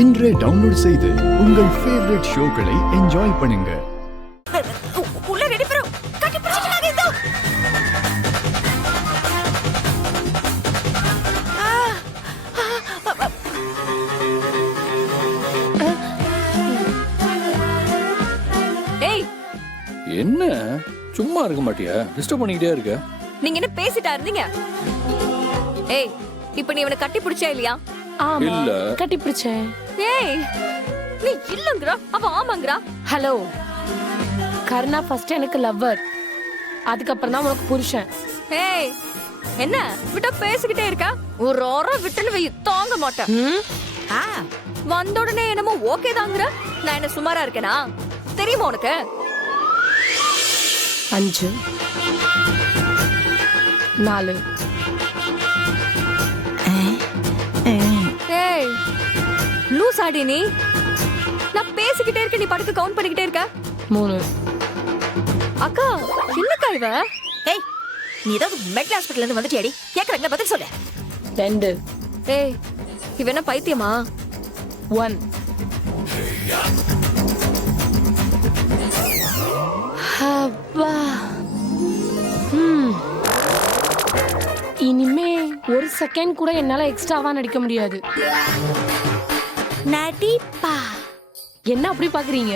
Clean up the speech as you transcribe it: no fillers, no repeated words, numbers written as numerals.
இன்றே டவுன்லோட் செய்து உங்கள் ஃபேவரட் ஷோக்களை என்ஜாய் பண்ணுங்க. உள்ள ரெடி பண்ணு. கட்டி பிடிச்சிட்டாங்க இதோ. ஏய், என்ன சும்மா இருக்க மாட்டியா? டிஸ்டர்ப் பண்ணிக்கிட்டே இருக்க. நீங்க என்ன பேசிட்டா இருந்தீங்க? ஏய், இப்போ நீ இவனை கட்டி பிடிச்சா இல்லையா? ஆமா இல்ல. கட்டி பிடிச்சேன். ஏய், நீ இல்லங்கறா, அவ ஆமாங்கறா. ஹலோ, கர்ணா ஃபர்ஸ்ட் எனக்கு லவ்வர், அதுக்கப்புறம் தான் உனக்கு புருஷன். ஏய், என்ன விட்டா பேசிக்கிட்டே இருக்க? ஒரு ஓரம் விட்டுன்னு வை, தாங்க மாட்டேன். வந்த உடனே என்னமோ ஓகே தாங்கற. நான் என்ன சுமாரா இருக்கேனா? தெரியுமா உனக்கு? 5 4 ஏய், லூஸ் ஆடி நீ. நான் பேசிக்கிட்டே இருக்க, நீ படுக்க கவுண்ட் பண்ணிக்கிட்டே இருக்க. 3 அக்கா, என்னக்கா இவ? ஏய், நீ ஏதாவது மெட்ரல் ஹாஸ்பிடல்ல இருந்து வந்துட்டியாடி? கேக்குறங்க பதில் சொல்லு. 2 ஏய், இவ என்ன பைத்தியமா? 1 அப்பா. இனிமே ஒரு செகண்ட் கூட என்னால எக்ஸ்ட்ராவா நடிக்க முடியாது. நடிப்பா. என்ன அப்படி பாக்குறீங்க?